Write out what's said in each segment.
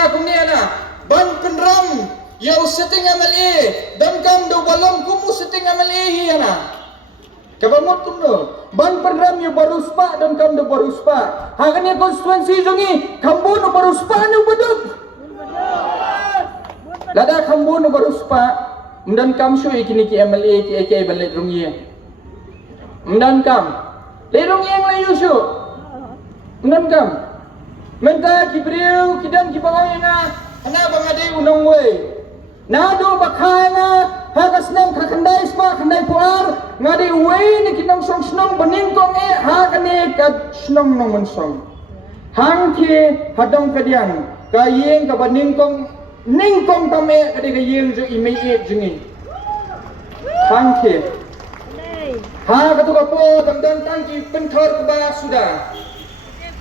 nga kung niya na ban penram yaw setting MLA dan kam do balong kumu setting MLA hiya na kabamot kum do ban penram yaw baruspa dan kam do baruspa hakan ya konstituensi jongi kambu no baruspa no baduk lada kambu no baruspa dan kam shu ikini ki MLA ki AK balet rungi dan kam lerong yang layu shu dan kam menta kibriu kidam kibawang na ana bangade unong we nado bakana hagas nam kakandai spa kandai puar ngade we ni kinong song snong beningkong hakane kad snong nong mensong hangke hadong kadiang kayeng ka beningkong ningkong tame kade kayeng jo imei jungi hangke ha katuka po damdan tangki penthor keba sudah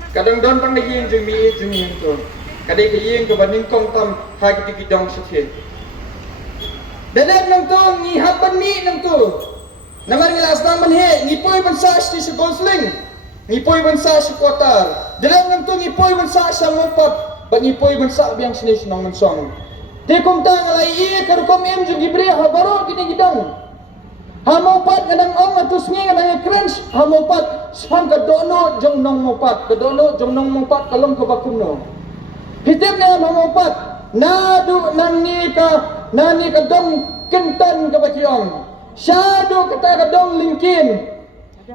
kadang don pang naging jumi to kadai kayeng ke baning kong tam ha kiti kidong sithe dalam nang to ni hapan mi nang to namar ngilas naman he ni poy bansa sti sa gosling ni poy bansa sa kotar dalam nang to ni poy bansa sa mopat ba ni poy bansa biang sini sinong mansong te kum tang lai e kar kom em ju gibre ha baro kini gidong hamopat kadang ong atus ngi kadang crunch hamopat spam ka dono jong nong mopat ka dono jong nong mopat kalong ka bakuno hitip na hamopat nadu nani ka dong kentan ka bakiong syado kata ka dong lingkin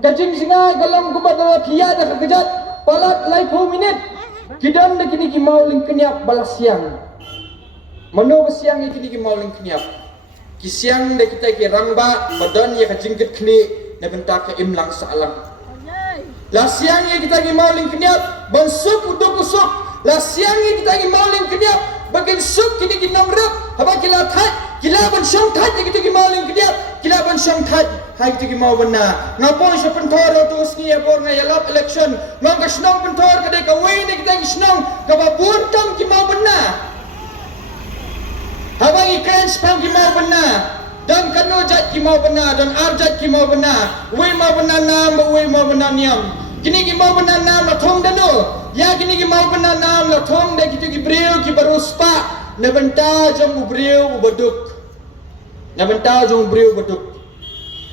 kajing singai kalong ka badala kiada ka kejat palat lai 2 minit kidan na kini ki mauling kenyap balas siang mano siang kini ki mauling kenyap kisiang de kita ki rangba badan ya ka jingkit kni na benta ka imlang salang la siang ya kita ki mauling kniap ban sup uduk sup la siang ya kita ki mauling kniap bagian sup kini ki namrap haba kila that kila ban syong that ya kita ki mauling kniap kila ban syong that ha kita ki mau bena ngapoi sa pentor tu sni ya bor nga yalap election mang ka snong pentor ka de ka wei ni kita ki snong ka babuntam ki mau bena habang ikan spam ki mau benar dan kanu jat ki mau benar dan arjat ki mau benar we mau benar nam we mau benar niam kini ki mau benar nam la thong dano ya kini ki mau benar nam la thong de kitu ki breu ki baruspa na benta jong breu baduk na benta jong breu baduk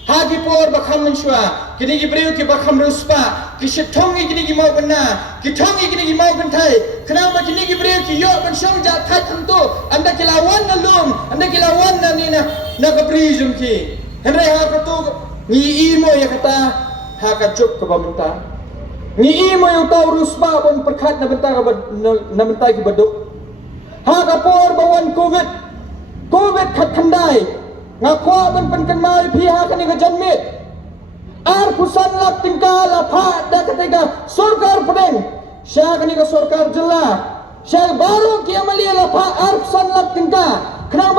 hagi por bakham menshwa kini ki breu ki bakham ruspa ki sethong kini ki mau benar ki thong kini ki mau bentai kenapa kini ki breu ki yo ban syong jat thai tentu anda kilawan na lum anda kilawan na ni na kabri jum ki henre ha ka tu ni imo ya kata ha ka juk ka bamenta ni imo yo tau ruspa bon perkhat na benta ka na benta ki baduk ha ka por bawan covid khat thandai ngakwa ban penkan mai pihak ni ka janmit ar pusan lak tingka la pha da katega sarkar pedeng sya kani ka sarkar jella sya baru ki amalia la pha ar pusan lak tingka kenang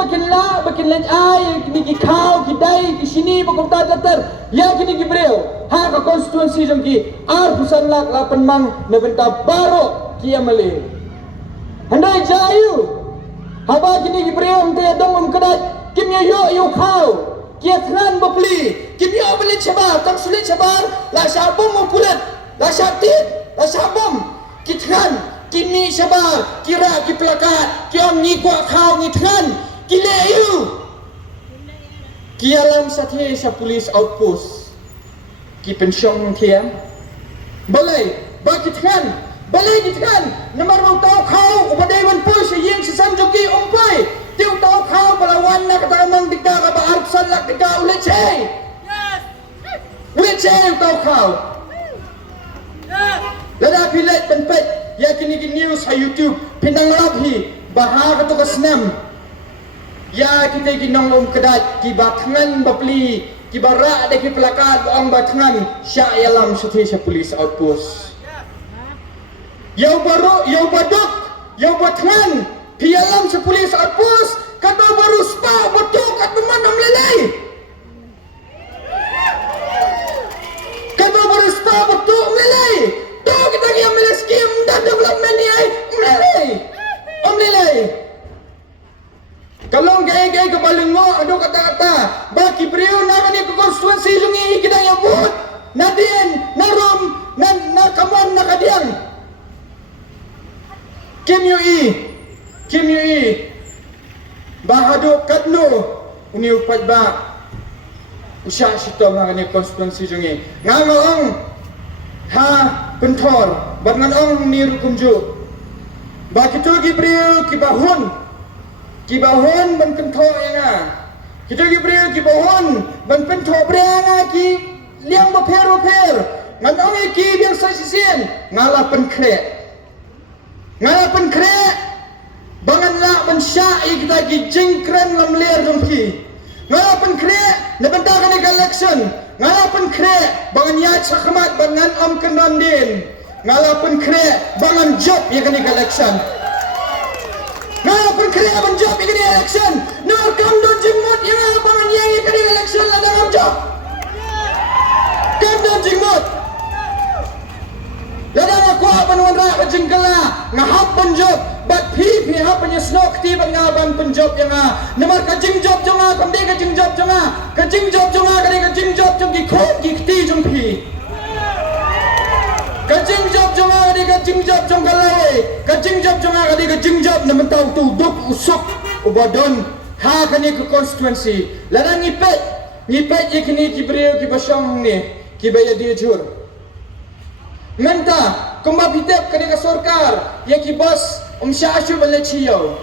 bakin lej ai kini ki khau ki dai ki sini bakom ta datar ya kini ki breu ha ka konstituensi jong ki ar pusan lak la penmang na benta baru ki amalia handai jayu haba kini ki breu ante dong kedai kimya yo khau kia thran bapli kimya beli chabar tang sulit chabar la sabum mukulat la shatit la sabum kitran kimi chabar kira ki plakat kiam ni kwa khau ni thran kileyu kialam sathe sa police outpost ki pensiong thiam balai ba kitran balai kitran namar mau tau khau ubadai wan poi se yeng sisam joki umpai tiu tau khau balawan na kata mang dika ka ba arsan lak dika ule che ule che tau khau lada pilet penpet ya kini ki news ha YouTube pinang labhi bahar to kasnam ya kita ki nong kedat ki batngan bapli ki bara de ki plakat ong batngan sya yalam suthi sa police outpost yau baru yau baduk yau batngan pialam sa police outpost kata baru spa betul kat manam lelai kata baru spa betul lelai tu kita gi ambil skim dan development ni ai lelai kalau gay ke balengo ado kata-kata baki brio nama ni ke konstituensi lungi kita yang buat nadien narum na kamon na kadiang kim yu i Kim Yui Bahadu Kadnu Uni upat ba Usha syito mangani konstituensi jungi Ngamang Ha pentor Bangan ong ni rukumju Bakitu Gibril Kibahun ban kento yang Kita Gibril Kibahun ban kento brianga ki Liang baper Ngan ong ki biang sasisien Ngala penkrek Bangan la ban syai kita ki jingkren lam ler jongki Ngala penkrek Nebenta kan election Ngala penkrek Bangan ya cakmat bangan om kendandin Ngala penkrek Bangan job ya kan election Ngala penkrek ban job ya kan election Nur kam don jingmut ya bangan yang ya kan election la dalam job Kam don jingmut Ladang aku apa nuan rak jingkala ngahap penjob bat pi hap penyesnok ti ban ngaban penjob yang nemar kajing job jonga kamde kajing job jonga kajing job jong ki khop ki ti jong pi kajing job jonga jong galai kajing job jonga kajing job nemen tau tu duk usuk ubadon ha kani ke konstituensi ladang ngipet yakni Gibril ki basang ni ki baya dia jur Menta kumba bitep kani ka sarkar ya ki bos Syashu balai ciyo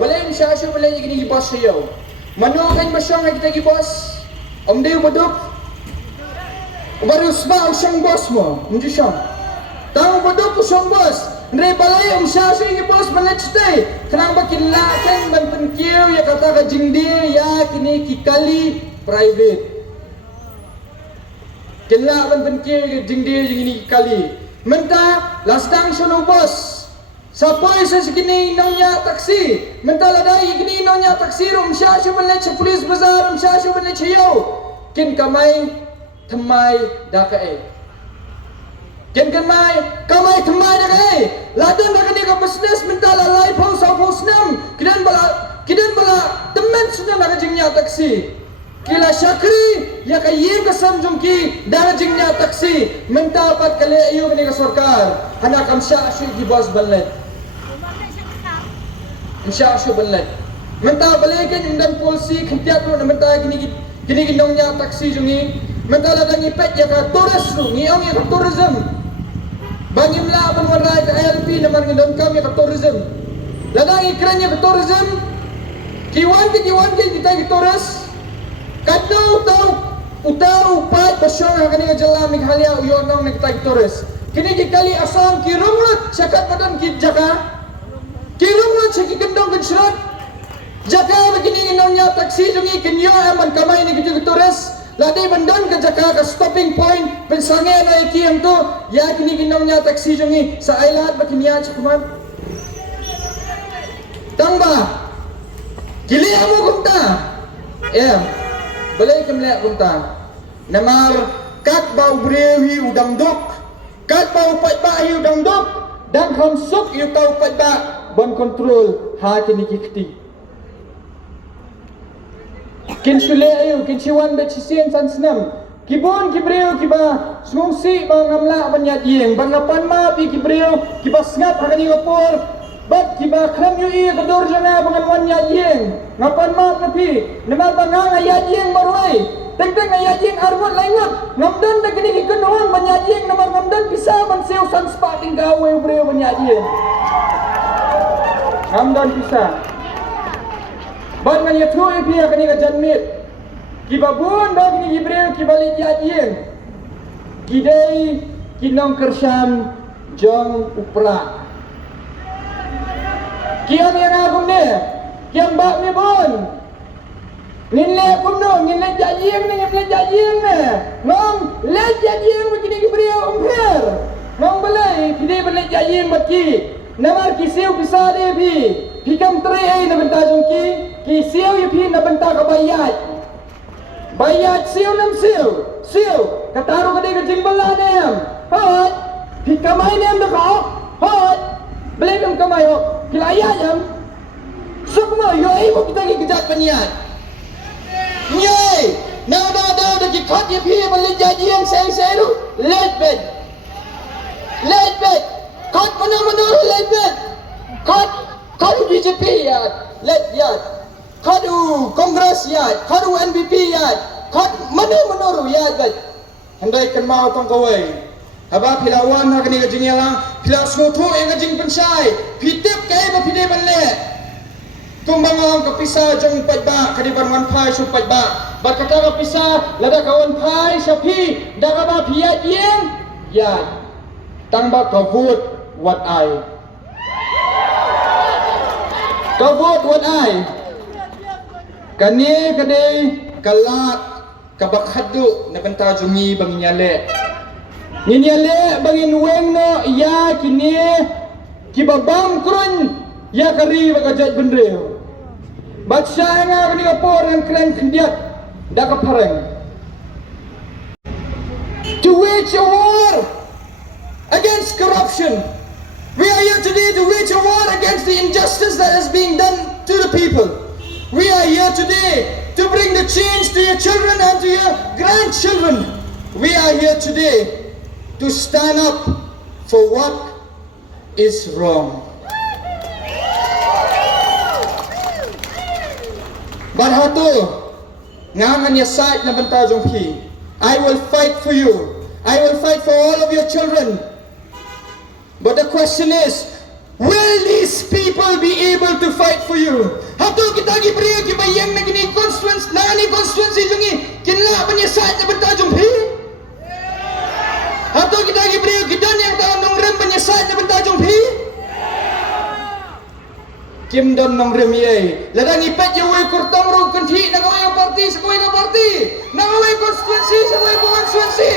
balai Syashu balai kini ki bos ciyo mano kan masyong kita ki bos Deu baduk baru sba usang bos mo unju syang tahu baduk usang bos Ndre balai Syashu ki bos balai cite kenang bakin lakan ban penkiu ya kata ka jingdi ya kini ki kali private Kena ban penki jingdi ini kali. Menta lastang solo bos. Sapoi sesekini nonya taksi. Menta ladai kini nonya taksi rum Syashu balai polis bazar Syashu balai ciyo. Kin kamai thamai dakai. Kin kamai thamai dakai. Ladan dakani ka business menta lalai pau sa pau senam. Kidan bala teman sudah nak jingnya taksi. Kila Syakri ya kayeng kesam jongki dah jingnya taksi menta pat kali ayu ni ka sarkar hana kam Syashu di bos ballet Syashu ballet menta balikan dan polisi khentiat ro menta gini ginongnya taksi jongi menta la dangi pet ya ka tourist ro ngiong ya ka tourism bangim la ban warai ka LP namar ngidon kam ya ka tourism la dangi kran ya ka tourism kiwan kita ki tourist Kadau utau upat pasyong kani jalan Meghalaya uyonong nagtag tourist. Kini kali asam kirunglut syakat badan ki jaka. Kirunglut syaki kendong kensrat. Jaka begini inongnya taksi jungi kenyo aman kamay ni ki tourist. Ladi bandan ke jaka ka stopping point pensange na iki yang tu ya kini inongnya taksi jungi sa ailat bakiniya cakman. Tangba. Kili amo kumta. Balai kemlek kunta namar kat bau brewi udang duk kat bau pat ba hi udang duk dan konsuk yu tau pat ba bon kontrol ha kini kikti kin sule ayu kin siwan bet sisien san senam kibon kibreu kiba sungsi ba ngamla banyat yeng bangapan ma pi kibreu kiba snap hakani ngopor Bat kiba kram yu iya kedor jana bangan yajing ngapan maaf napi nama bangang yajing barwai teng-teng yajing arbot laingat ngamdan da kini kikenuang banyajing nama ngamdan bisa ban seusan spating gawe breu banyajing ngamdan bisa ban nganya thui pia kini ka janmit kiba bun da kini gibreu kibalik yajing kidai kinong kersyam jong upra Kiam yang agum ni, kiam bak ni pun. Nilai agum no, nilai jajing ni, Ngom, leh jajing begini beriau umpir. Ngom balai, kini balai jajing baki. Namar kisiu bisa dia pi. Hikam terai na benta jongki, kisiu ye pi na benta ka bayat. Bayat siu nam siu. Kataru kadai ka jingbala nem. Hot, hikamai nem dah kau. Hot, balai kam kamai hok. Kila ayam sukma yo ibu kita ki kejat peniat nyai na da ki khat ye phi bali jaji yang sai ru let bed khat mana let bed Kadu BJP yat, let yat. Kadu Kongres yat, kadu NBP yat, mana menuru yat bat. Handai kan mau tong kawai. Haba pilawan ha kani gajing yalang, pilau smoto yang gajing pensai. Pitip kai ba pide banle. Tumbang ang kapisa jong pagba kadi barwan pai su pagba. Bakata kapisa lada kawan pai sapi daga ba piat yen. Yat. Tang ba ka vote what I. Ka vote what I. Kani kalat kabakhadu na banta jungi bang nyale. Nyale bangin weng no ya kini kibabam krun ya kari bagajat bendreo. Baca nga kani kapor yang keren kendiat da kapareng. To wage a war against corruption. We are here today to wage a war against the injustice that is being done to the people. We are here today to bring the change to your children and to your grandchildren. We are here today to stand up for what is wrong. Barhato, ngangan ya side na bantajong pi. I will fight for you. I will fight for all of your children. But the question is, will these people be able to fight for you? Hato kita gibriya kibayang na gini constituency jungi kinla panyasat na bantajong pi. Hato kita gibriya kidan yang tahu nongrem panyasat na bantajong pi. Kim don nongrem ye. Ladang ipat jawai kurtong ro kanthi na kawai parti sa kawai parti. Na kawai constituency sa kawai constituency.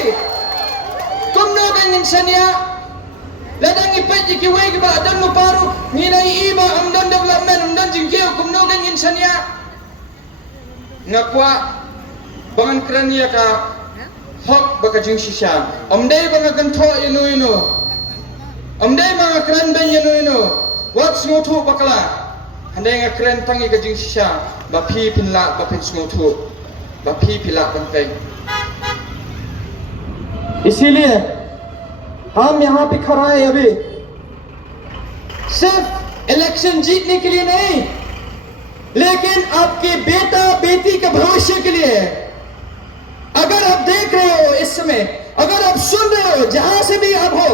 Kumno kan insania. Ladang ipat jikiwai ke badan mo paru nginai iba amdan development amdan jingkiu kumno kan insania ngakwa bangan krania ka hok baka jing shisha amdai banga gantho ino amdai banga kran ben ino wat smotu bakala handai nga kran tangi ka jing shisha ba phi pinla ba phin smotu ba phi pila bantai इसीलिए हम यहाँ पे खड़ा है अभी सिर्फ इलेक्शन जीतने के लिए नहीं लेकिन आपके बेटा बेटी के भविष्य के लिए अगर आप देख रहे हो इस समय अगर आप सुन रहे हो जहां से भी आप हो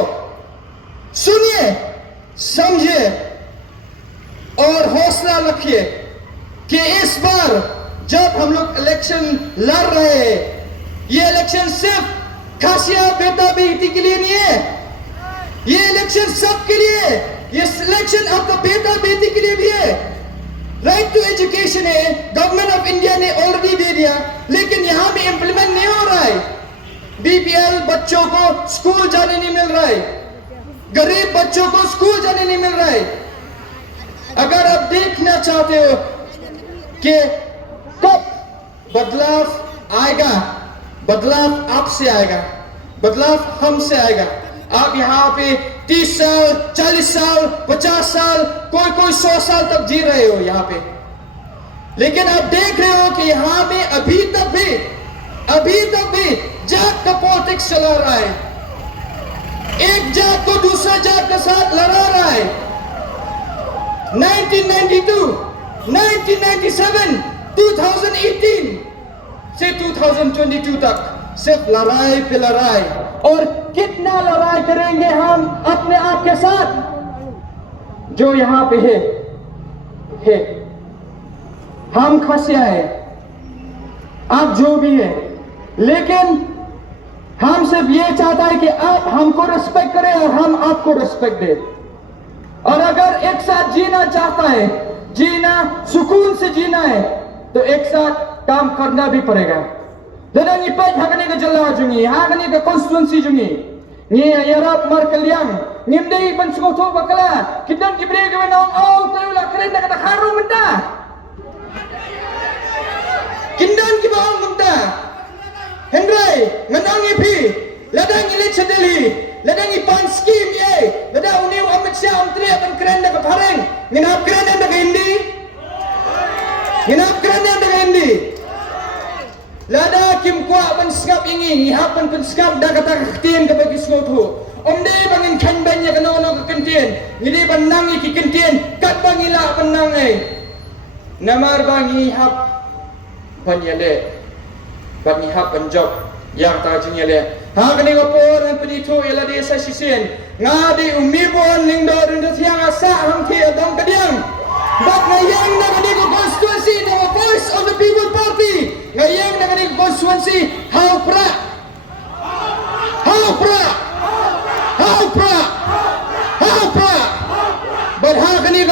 सुनिए समझिए और हौसला रखिए कि इस बार जब हम लोग इलेक्शन लड़ रहे हैं ये इलेक्शन सिर्फ खासिया बेटा बेटी के लिए नहीं है ये इलेक्शन सबके लिए ये इलेक्शन आपका बेटा बेटी के लिए भी है राइट टू एजुकेशन है गवर्नमेंट ऑफ इंडिया ने ऑलरेडी दे दिया लेकिन यहाँ भी इंप्लीमेंट नहीं हो रहा है बीपीएल बच्चों को स्कूल जाने नहीं मिल रहा है गरीब बच्चों को स्कूल जाने नहीं मिल रहा है अगर आप देखना चाहते हो कि कब बदलाव आएगा बदलाव आपसे आएगा बदलाव हमसे आएगा आप यहाँ पे 30 साल 40 साल 50 साल कोई 100 साल तक जी रहे हो यहाँ पे लेकिन आप देख रहे हो कि यहाँ में अभी तक भी जात का पॉलिटिक्स चला रहा है एक जात को दूसरे जात के साथ लड़ा रहा है 1992 1997 2018 से 2022 तक सिर्फ लड़ाई पे लड़ाई और कितना लड़ाई करेंगे हम अपने आप के साथ जो यहाँ पे है हम खसिया है आप जो भी है लेकिन हम सिर्फ ये चाहता है कि आप हमको रिस्पेक्ट करें और हम आपको रिस्पेक्ट दें और अगर एक साथ जीना चाहता है जीना सुकून से जीना है तो एक साथ काम करना भी पड़ेगा Dadang ipat hakani ka jala jungi hakani ka constituency jungi ni yarap mar kaliang nimdei ban sugoto bakala kidan kibre ka nong au tayo la kren ka haru menta kindan ki baong menta hendrai nganong ipi ladang election deli ladang ipan scheme ye ladang uniu amit sia amtre ban kren ka pareng nginap kren ka hindi nginap kren ka hindi Lada kim kuat penskap ini, ngihapan penskap dah kata kaktiin ke bagi semua tu. Om de bangin kan banyak kena kekentian. Ngidi banang iki kentian kat bangila penang Namar bangi hap banyale. Bangi hap penjob yang tajinya le. Ha kani ngapor an penito ela desa sisen. Ngadi umibon ning do rinda tiang asa ham ti adong kadiang. Bak ngayang na kani ko constituency the voice of the people party. Ngayang na kani constituency how pra. But ha kani